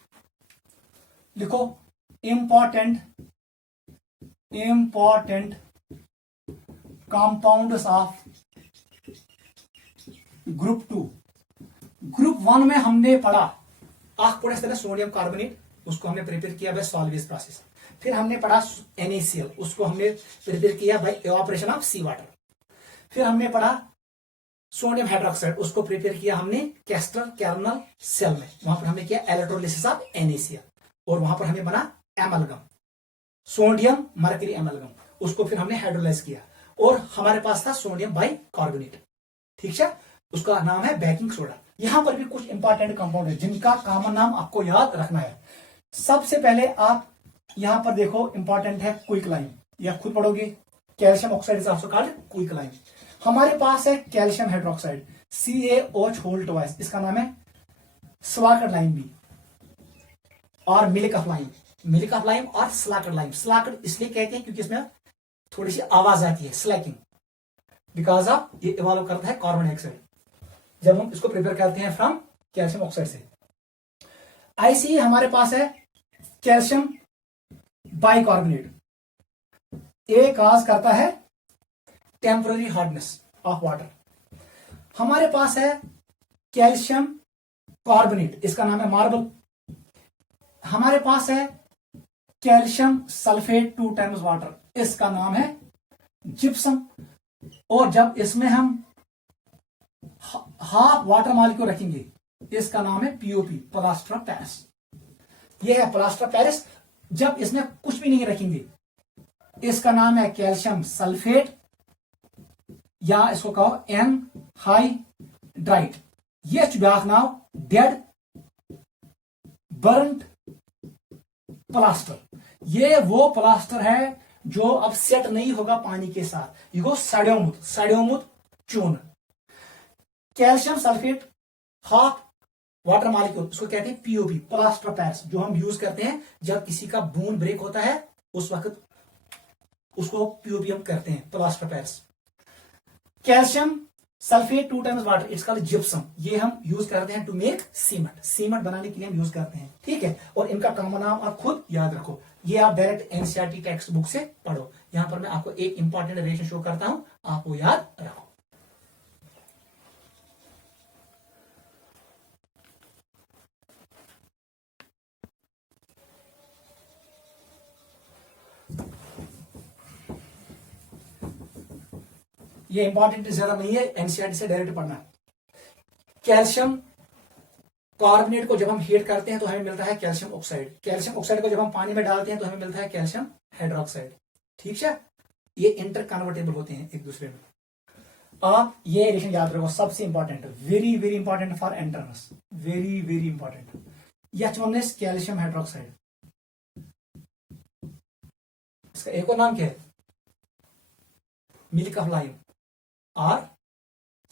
लिखो, important compounds of group 2 group 1 में हमने पढ़ा आख पड़े सोडियम कार्बोनेट, उसको हमने प्रिपेयर किया बाय सॉल्वेज प्रोसेस। फिर हमने पढ़ा NaCl, उसको हमने प्रिपेयर किया by evaporation of sea water. फिर हमने पढ़ा सोडियम हाइड्रोक्साइड, उसको प्रिपेयर किया हमने कैस्टर कैरनल सेल में, वहां पर हमने किया इलेक्ट्रोलिसिस ऑफ NaCl, और वहां पर हमें बना एमलगम, सोडियम मर्करी एमलगम, उसको फिर हमने हाइड्रोलाइज किया, और हमारे पास था सोडियम बाइकार्बोनेट, ठीक है, उसका नाम है बेकिंग सोडा। यहां पर भी कुछ इंपॉर्टेंट कंपाउंड है जिनका कॉमन नाम आपको याद रखना है। सबसे पहले आप यहां पर देखो, इंपॉर्टेंट है क्विकलाइन, या खुद पढ़ोगे, calcium oxide is also called quicklime. हमारे पास है कैल्शियम हाइड्रोक्साइड CaOH, इसका नाम है स्लाकर लाइम भी, और milk of lime, milk of lime और स्लाकर लाइम। स्लाकर इसलिए कहते हैं क्योंकि इसमें थोड़ी सी आवाज आती है, स्लैकिंग, बिकॉज ऑफ ये इवॉल्व करता है कार्बन डाइऑक्साइड जब हम इसको प्रिपेयर करते हैं फ्रॉम कैल्शियम ऑक्साइड से। ऐसे ही हमारे पास है कैल्शियम बाइकार्बोनेट, ये काज करता है टेम्पररी हार्डनेस ऑफ वाटर। हमारे पास है कैल्शियम कार्बोनेट, इसका नाम है मार्बल। हमारे पास है कैल्शियम सल्फेट 2 टाइम्स वाटर, इसका नाम है जिप्सम। और जब इसमें हम हाफ वाटर मॉलिक्यूल रखेंगे, इसका नाम है POP, प्लास्टर ऑफ पेरिस। यह है प्लास्टर ऑफ पेरिस। जब इसमें कुछ भी नहीं रखेंगे, इसका नाम है कैल्शियम सल्फेट, या इसको कहो एनहाइड्राइट। ये ब्याक नाव डेड बर्न्ट प्लास्टर। ये वो प्लास्टर है जो अब सेट नहीं होगा पानी के साथ, ये गो सड़ोमुत चून। Calcium sulphate half water molecule, उसको कहते हैं POP, प्लास्टर ऑफ पेरिस, जो हम यूज करते हैं जब किसी का बोन ब्रेक होता है, उस वक्त उसको POP हम करते हैं, plaster of Paris. Calcium sulphate 2 times water, it's called gypsum. ये हम यूज करते हैं टू मेक सीमेंट, सीमेंट बनाने के लिए हम यूज करते हैं, ठीक है। और इनका कॉमन नाम आप खुद याद रखो, ये आप डायरेक्ट NCERT टेक्स्ट बुक से पढ़ो। यहां पर मैं आपको एक इंपॉर्टेंट रिलेशन शो करता हूं, आप वो याद रखो। ये इंपॉर्टेंट ज्यादा नहीं है, NCERT से डायरेक्ट पढ़ना। कैल्शियम कार्बोनेट को जब हम हीट करते हैं तो हमें मिलता है कैल्शियम ऑक्साइड। कैल्शियम ऑक्साइड को जब हम पानी में डालते हैं तो हमें मिलता है कैल्शियम हाइड्रोक्साइड, ठीक है। ये इंटर कन्वर्टेबल होते हैं एक दूसरे में। आप ये रिलेशन याद रखो, सबसे important, very very important for entrance, very very important. H1 calcium hydroxide, इसका एक और नाम क्या है, मिल्क ऑफ लाइम और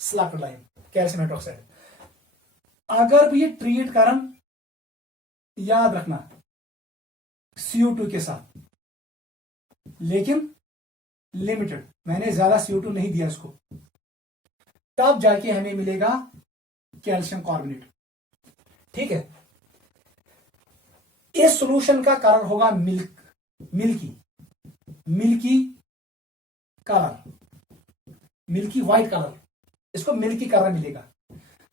स्लाकर लाइम, कैल्शियम हाइड्रोक्साइड। अगर भी ये ट्रीट करन, याद रखना CO2 के साथ, लेकिन लिमिटेड, मैंने ज्यादा CO2 नहीं दिया इसको, तब जाके हमें मिलेगा कैल्शियम कार्बोनेट, ठीक है। इस सॉल्यूशन का कलर होगा milky colour, milky white colour, इसको मिल्की कलर मिलेगा।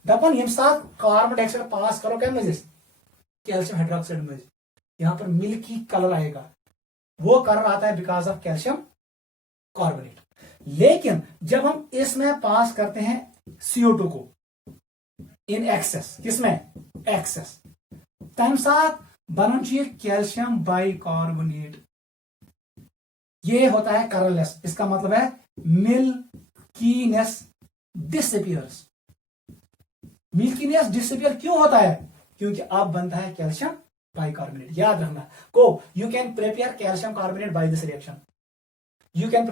दपन ये साथ कार्बन डाइऑक्साइड पास करो क्या मजे, कैल्शियम हाइड्रोक्साइड में, यहां पर मिल्की कलर आएगा। वो कलर आता है बिकॉज ऑफ कैल्शियम कार्बोनेट। लेकिन जब हम इसमें पास करते हैं CO2 को इन एक्सेस, किसमें एक्सेस, तम साथ बनन चाहिए कैल्शियम बाइकार्बोनेट। ये होता है कलरलेस, इसका मतलब है मिल्कीनेस डिसअपियर्स। मिल्कीनेस डिसअपियर क्यों होता है, क्योंकि अब बनता है कैल्शियम बाइकार्बोनेट। याद रखना को, you can prepare calcium carbonate by this reaction, you can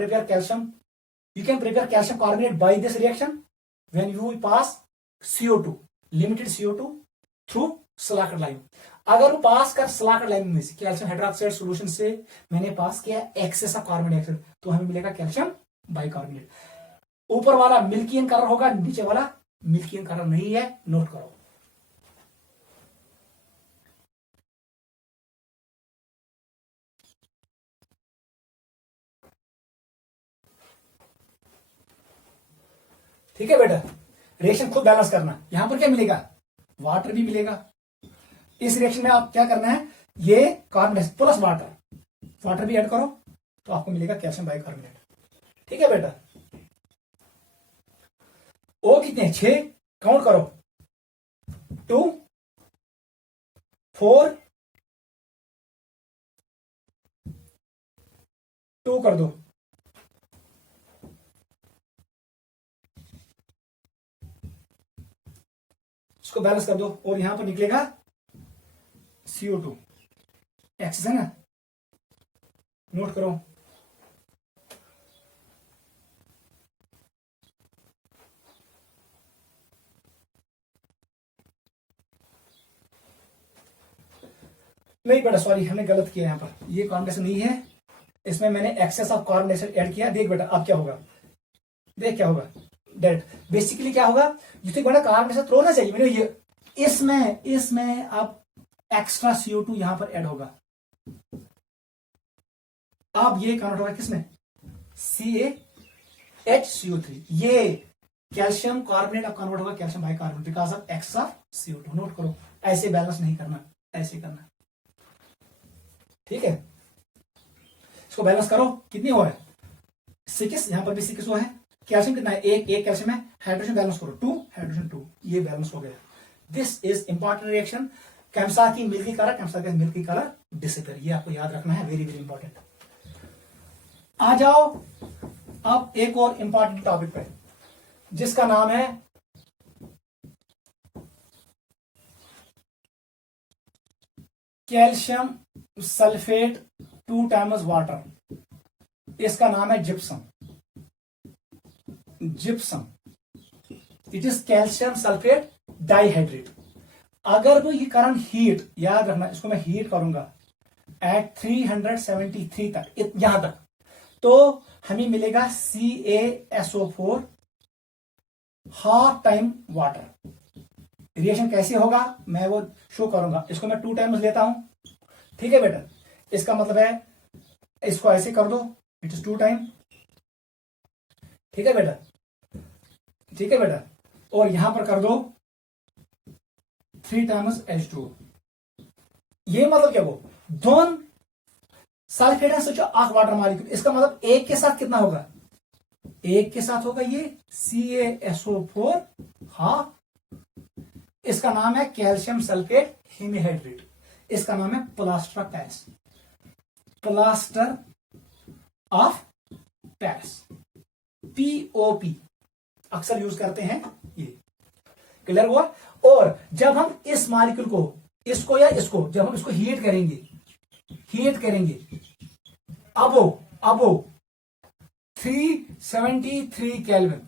prepare calcium carbonate by this reaction when you pass CO2, limited CO2 through Slacker lime। अगर वो पास कर Slacker lime में से कैल्शियम हाइड्रोक्साइड सॉल्यूशन से मैंने पास किया एक्सेस ऑफ कार्बन डाइऑक्साइड, तो हमें मिलेगा कैल्शियम बाइकार्बोनेट। ऊपर वाला मिल्कियन कलर होगा, नीचे वाला मिल्कियन कलर नहीं है, नोट करो। ठीक है बेटा, रिएक्शन खुद बैलेंस करना। यहां पर क्या मिलेगा, वाटर भी मिलेगा। इस रिएक्शन में आप क्या करना है, ये कार्बन प्लस वाटर भी ऐड करो तो आपको मिलेगा कैल्शियम बाइकार्बोनेट। ठीक है बेटा। ओ कितने, 6, काउंट करो, 2, 4, 2 कर दो, इसको बैलेंस कर दो और यहां पर निकलेगा CO2 एक्सेस है ना, नोट करो। नहीं बेटा सॉरी, हमने गलत किया, यहां पर ये कॉम्बिनेशन नहीं है, इसमें मैंने excess of carbon dioxide add किया। देख बेटा अब क्या होगा, देख क्या होगा, डेट बेसिकली क्या होगा, जितने बेटा कार्बन डाइऑक्साइड थ्रो ना चाहिए मैंने ये, इसमें अब एक्स्ट्रा CO2 यहां पर ऐड होगा। अब ये कन्वर्ट होगा किसमें, CaHCO3, ये कैल्शियम कार्बोनेट अब कन्वर्ट होगा calcium bicarbonate because of excess of CO2। Note करो, ऐसे बैलेंस नहीं करना, ऐसे करना। ठीक है, इसको बैलेंस करो, कितनी हो है 6, यहां पर भी 6 है। कैल्शियम कितना है, एक कैल्शियम है, हाइड्रोजन बैलेंस करो 2, हाइड्रोजन 2, ये बैलेंस हो गया। दिस इज इंपॉर्टेंट रिएक्शन, कैम्सा की मिल्की कलर, कैम्सा का मिल्की कलर डिसअपियर, ये आपको याद रखना है, वेरी वेरी इंपॉर्टेंट। आ जाओ अब एक और इंपॉर्टेंट टॉपिक पे जिसका नाम है कैल्शियम सल्फेट 2 टाइम्स वाटर, इसका नाम है gypsum. It is calcium sulphate dihydrate. अगर वो ये करंट हीट, याद रखना इसको मैं हीट करूंगा एट 373 तक, यहां तक, तो हमें मिलेगा CaSO4 half time water. Reaction कैसे होगा मैं वो शो करूंगा, इसको मैं 2 टाइम्स लेता हूं। ठीक है बेटा, इसका मतलब है इसको ऐसे कर दो, इट इज 2 टाइम। ठीक है बेटा, ठीक है बेटा, और यहां पर कर दो 3 टाइम्स H2। ये मतलब क्या, वो दोनों सल्फेट है सोचो आख वाटर मॉलिक्यूल, इसका मतलब एक के साथ कितना होगा, एक के साथ होगा ये CaSO4 हाफ, इसका नाम है कैल्शियम सल्फेट हेमीहाइड्रेट, इसका नाम है plaster of Paris, plaster of Paris, POP अक्सर यूज करते हैं ये। क्लियर हुआ। और जब हम इस मॉलिक्यूल को, इसको या इसको, जब हम इसको हीट करेंगे अबो 373 केल्विन,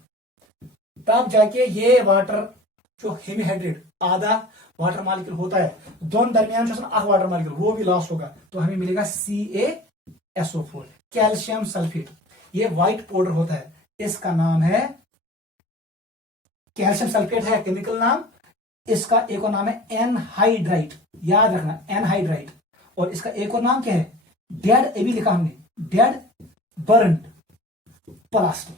तब जाके ये वाटर जो हेमीहाइड्रेट आधा वाटर मॉलिक्यूल होता है, दोनों दरमियान जो आख वाटर मॉलिक्यूल वो भी लॉस होगा, तो हमें मिलेगा CaSO4 कैल्शियम सल्फेट। ये व्हाइट पाउडर होता है, इसका नाम है कैल्शियम सल्फेट है केमिकल नाम, इसका एक और नाम है एनहाइड्राइट, याद रखना एनहाइड्राइट। और इसका एक और नाम क्या है, डेड, अभी लिखा हमने, डेड बर्न्ड प्लास्टर।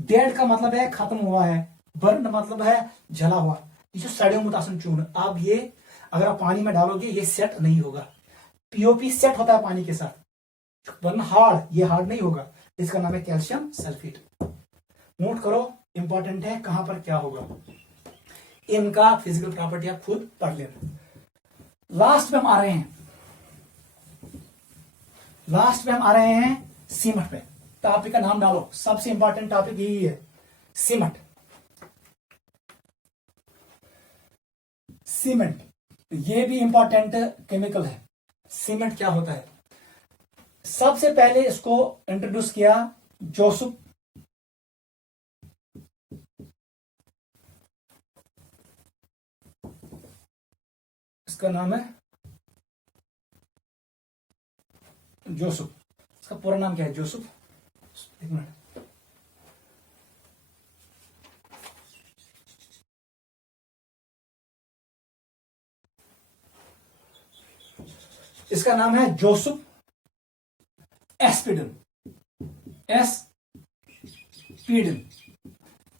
डेड का मतलब है खत्म हुआ है, बर्न्ड मतलब है जला हुआ, ये जो सड़े मुतासन चूर्ण। अब ये अगर आप पानी में डालोगे ये सेट नहीं होगा, POP सेट होता है पानी के साथ, वरना हार्ड, ये हार्ड नहीं होगा, इसका नाम है कैल्शियम सल्फेट। नोट करो, इंपॉर्टेंट है, कहां पर क्या होगा, इनका फिजिकल प्रॉपर्टी आप खुद पढ़ लेना। लास्ट में हम आ रहे हैं सीमेंट पे। टॉपिक का नाम डालो, सबसे इंपॉर्टेंट टॉपिक यही है, सीमेंट। ये भी इंपॉर्टेंट केमिकल है। सीमेंट क्या होता है, सबसे पहले इसको इंट्रोड्यूस किया जोसेफ इसका नाम है जोसेफ, इसका पूरा नाम क्या है, जोसेफ, एक मिनट, इसका नाम है जोसेफ एस्पिडन,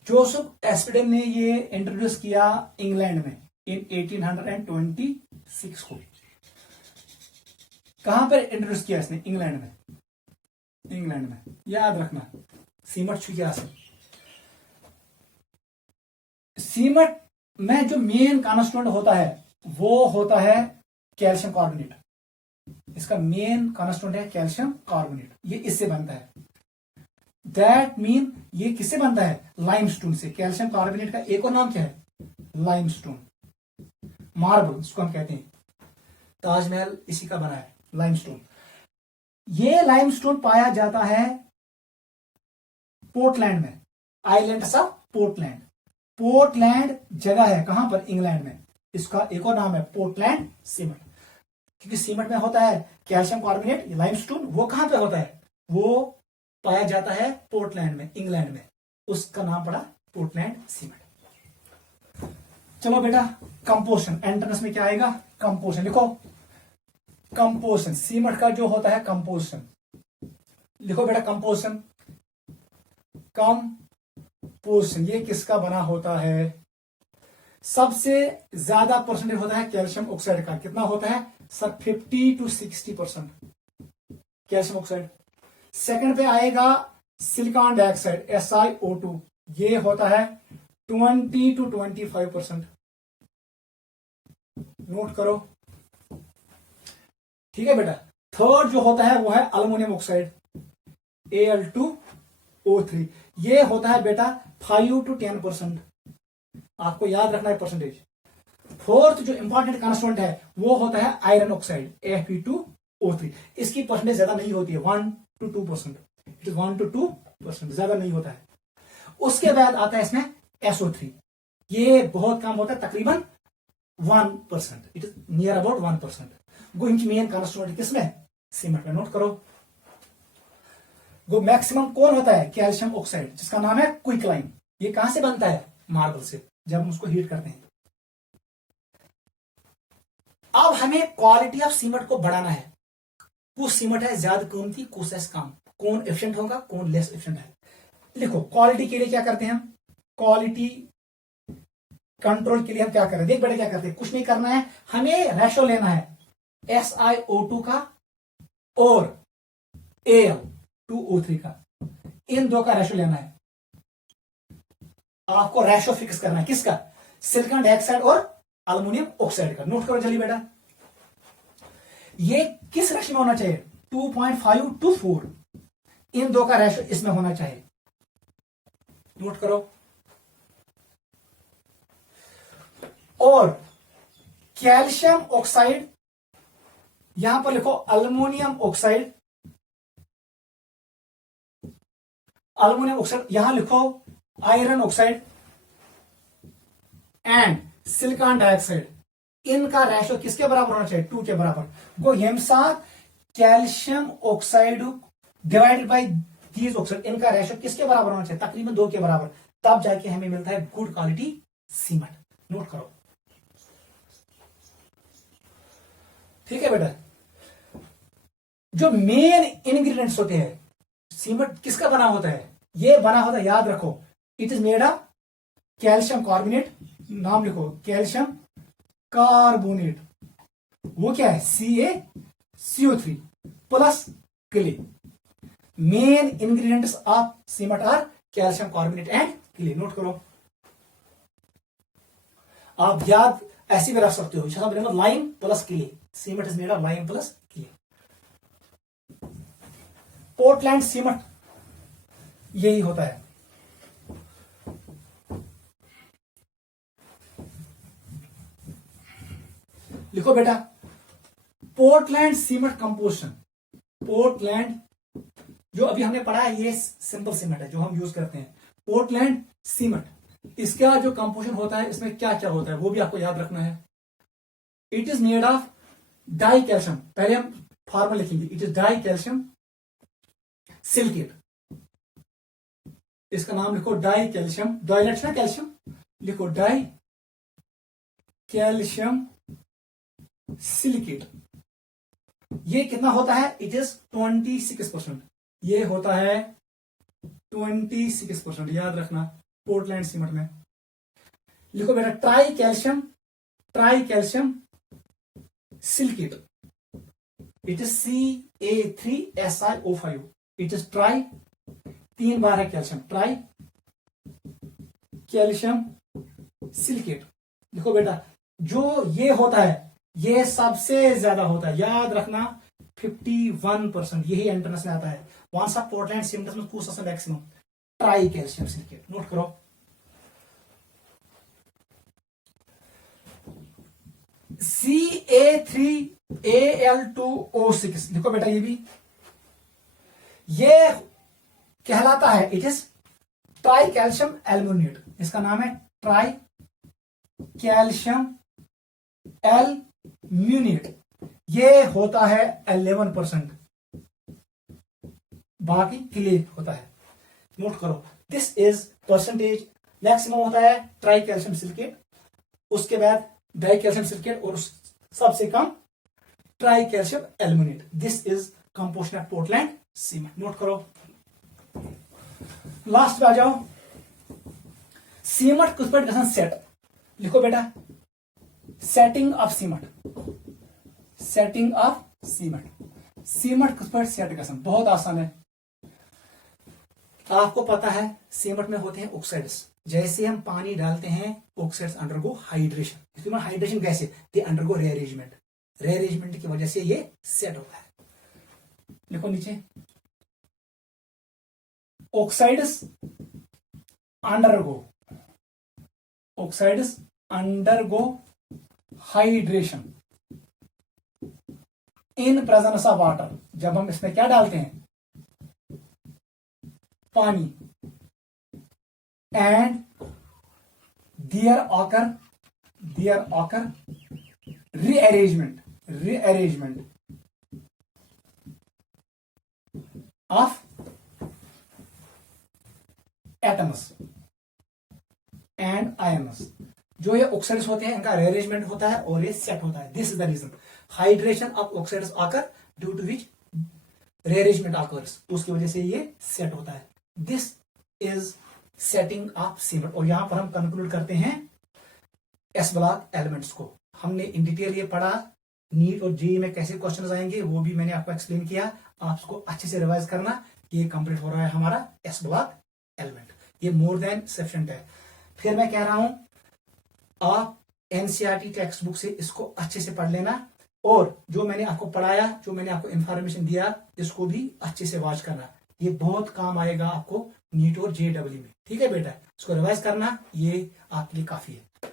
जोसेफ एस्पिडन ने ये इंट्रोड्यूस किया इंग्लैंड में। इन 1826 को। कहां पर इंट्रोड्यूस किया इसने? इंग्लैंड में। इंग्लैंड में, याद रखना। सीमट छू क्या से सीमट में जो मेन कॉन्स्टिट्यूएंट होता है वो होता है कैल्शियम कार्बोनेट। इसका मेन कॉन्स्टिट्यूएंट है कैल्शियम कार्बोनेट। ये इससे बनता है। दैट मीन ये किससे बनता है? लाइमस्टोन से। कैल्शियम कार्बोनेट का एक और नाम क्या है? लाइमस्टोन, मार्बल इसको हम कहते हैं। ताजमहल इसी का बना है, लाइमस्टोन। ये लाइमस्टोन पाया जाता है पोर्टलैंड में, आइलैंड ऑफ पोर्टलैंड। पोर्टलैंड जगह है कहां पर? इंग्लैंड में। इसका एक और नाम है पोर्टलैंड सीमेंट, क्योंकि सीमेंट में होता है कैल्शियम कार्बोनेट, लाइमस्टोन। वो कहां पे होता है? वो पाया जाता है पोर्टलैंड में, इंग्लैंड में। उसका नाम पड़ा पोर्टलैंड सीमेंट। चलो बेटा, कंपोजिशन एंट्रेंस में क्या आएगा? कंपोजिशन लिखो। कंपोजिशन सीमेंट का जो होता है कंपोजिशन लिखो बेटा। कंपोजिशन, कंपोजिशन ये किसका बना होता है? सबसे ज्यादा परसेंटेज होता है कैल्शियम ऑक्साइड का। कितना होता है sir? 50 to 60% calcium oxide. Second पे आएगा सिलिकॉन डाइऑक्साइड, SiO2। ये होता है 20 to 25%। नोट करो, ठीक है बेटा। थर्ड जो होता है वो है अल्युमिनियम ऑक्साइड, Al2O3। ये होता है बेटा 5 to 10%। आपको याद रखना है परसेंटेज। फोर्थ जो इंपॉर्टेंट कॉन्स्टिट्यूएंट है वो होता है आयरन ऑक्साइड, Fe2O3। इसकी परसेंटेज ज्यादा नहीं होती है, 1 to 2%। इट इज 1 to 2%, ज्यादा नहीं होता है। उसके बाद आता है इसमें SO3। ये बहुत कम होता है, तकरीबन 1%। It is near about 1%। वो इनकी मेन कॉन्स्टिट्यूएंट किसमें? सीमेंट में। नोट करो। वो मैक्सिमम कौन होता है? कैल्शियम ऑक्साइड, जिसका नाम है क्विकलाइन। ये कहां से बनता है? मार्बल से, जब हम उसको हीट करते हैं। अब हमें क्वालिटी ऑफ सीमेंट को बढ़ाना है। कुछ सीमेंट है ज्यादा कीमती, कुछ है कम। कौन एफिशिएंट होगा, कौन लेस एफिशिएंट है? लिखो। क्वालिटी के लिए क्या करते हैं हम? क्वालिटी कंट्रोल के लिए हम क्या करें? देख बेटा क्या करते हैं, कुछ नहीं करना है, हमें रेशो लेना है SiO2 का और Al2O3 का। इन दो का रेशो लेना है। आपको रेशो फिक्स करना है किसका? सिलिकॉन डाइऑक्साइड और अल्युमिनियम ऑक्साइड का। नोट करो जल्दी बेटा। ये किस रेशो में होना चाहिए? 2.5 to 4। इन दो का रेशो इसमें होना चाहिए। नोट करो। और कैल्शियम ऑक्साइड, यहां पर लिखो अल्युमिनियम ऑक्साइड। अल्युमिनियम ऑक्साइड यहां लिखो iron oxide and silicon dioxide. इनका रेशो किसके बराबर होना चाहिए? 2 के बराबर। वो हम साथ calcium oxide divided by these oxide, इनका रेशो किसके बराबर होना चाहिए? तकरीबन 2 के बराबर। तब जाके हमें मिलता है गुड क्वालिटी सीमेंट। नोट करो, ठीक है बेटा। जो मेन इंग्रेडिएंट्स होते हैं, सीमेंट किसका बना होता है? ये बना होता है, याद रखो, it is made of calcium carbonate. नाम लिखो, कैल्शियम कार्बोनेट। वो क्या है? CaCO3 plus clay. Main ingredients of cement are calcium carbonate and clay. Note करो। आप याद ऐसे भी रख सकते हो, lime plus clay. Cement is made of lime plus clay. Portland cement यही होता है। लिखो बेटा, पोर्टलैंड सीमेंट कंपोजिशन। पोर्टलैंड जो अभी हमने पढ़ा है, ये सिंपल सीमेंट है जो हम यूज करते हैं। पोर्टलैंड सीमेंट, इसका जो कंपोजिशन होता है, इसमें क्या क्या होता है वो भी आपको याद रखना है। It is made of die calcium. पहले हम फॉर्मूला लिखेंगे। It is die calcium silicate. इसका नाम लिखो डाई कैल्शियम। डाइलेट्स ना कैल्शियम, लिखो डाई कैल्शियम सिलिकेट। ये कितना होता है? It is 26%। ये होता है 26%, याद रखना। पोर्टलैंड सीमेंट में लिखो बेटा try calcium try calcium silicate, it is CA3SiO5, it is try, 3 बार है कैल्शियम, ट्राई कैल्शियम सिलिकेट। देखो बेटा, जो ये होता है ये सबसे ज्यादा होता है, याद रखना 51%, यही एंट्रेंस में आता है। वंस ऑफ पोर्टलैंड सिम्टम्स में कौन सा maximum, try calcium silicate, note करो। CA3Al2O6, देखो बेटा ये कहलाता है, it is try calcium aluminate, इसका नाम है ट्राई कैल्शियम एल्यूमिनेट। ये होता है 11%, बाकी क्लियर होता है, नोट करो। दिस इज परसेंटेज, मैक्सिमम होता है ट्राई कैल्शियम सिलिकेट, उसके बाद डाई कैल्शियम सिलिकेट और सबसे कम tricalcium aluminate. This is composition of Portland cement, note करो। लास्ट पे आ जाओ, सीमेंट किस पर गसन सेट, लिखो बेटा, setting of cement, setting of cement, cement किस पर सेट गसन, बहुत आसान है। आपको पता है सीमेंट में होते हैं ऑक्साइड्स, जैसे हम पानी डालते हैं ऑक्साइड्स अंडरगो हाइड्रेशन, इसमें हाइड्रेशन कैसे, दे अंडरगो रीअरेंजमेंट, रीअरेंजमेंट की वजह से ये सेट होता है। लिखो नीचे, oxides undergo hydration in presence of water, जब हम इसमें क्या डालते हैं, पानी, and there occur rearrangement of atoms and ions. जो ये ऑक्साइड्स होते हैं इनका रीअरेंजमेंट होता है और ये सेट होता है। This is the reason hydration of oxides occur, due to which rearrangement occurs, उसकी वजह से ये सेट होता है। This is setting of cement. और यहां पर हम कंक्लूड करते हैं एस ब्लॉक एलिमेंट्स को। हमने इन डिटेल ये पढ़ा, नीट और जेईई में कैसे क्वेश्चंस आएंगे वो भी मैंने आपको एक्सप्लेन किया। आप उसको अच्छे से रिवाइज करना। ये कंप्लीट हो रहा है हमारा एस ब्लॉक एलिमेंट, ये मोर देन सफिशिएंट है। फिर मैं कह रहा हूं आप एनसीईआरटी टेक्स्ट बुक से इसको अच्छे से पढ़ लेना, और जो मैंने आपको पढ़ाया, जो मैंने आपको इंफॉर्मेशन दिया, इसको भी अच्छे से वॉच करना। ये बहुत काम आएगा आपको नीट और जेडब्ल्यू में। ठीक है बेटा, इसको रिवाइज करना, ये आपके लिए काफी है।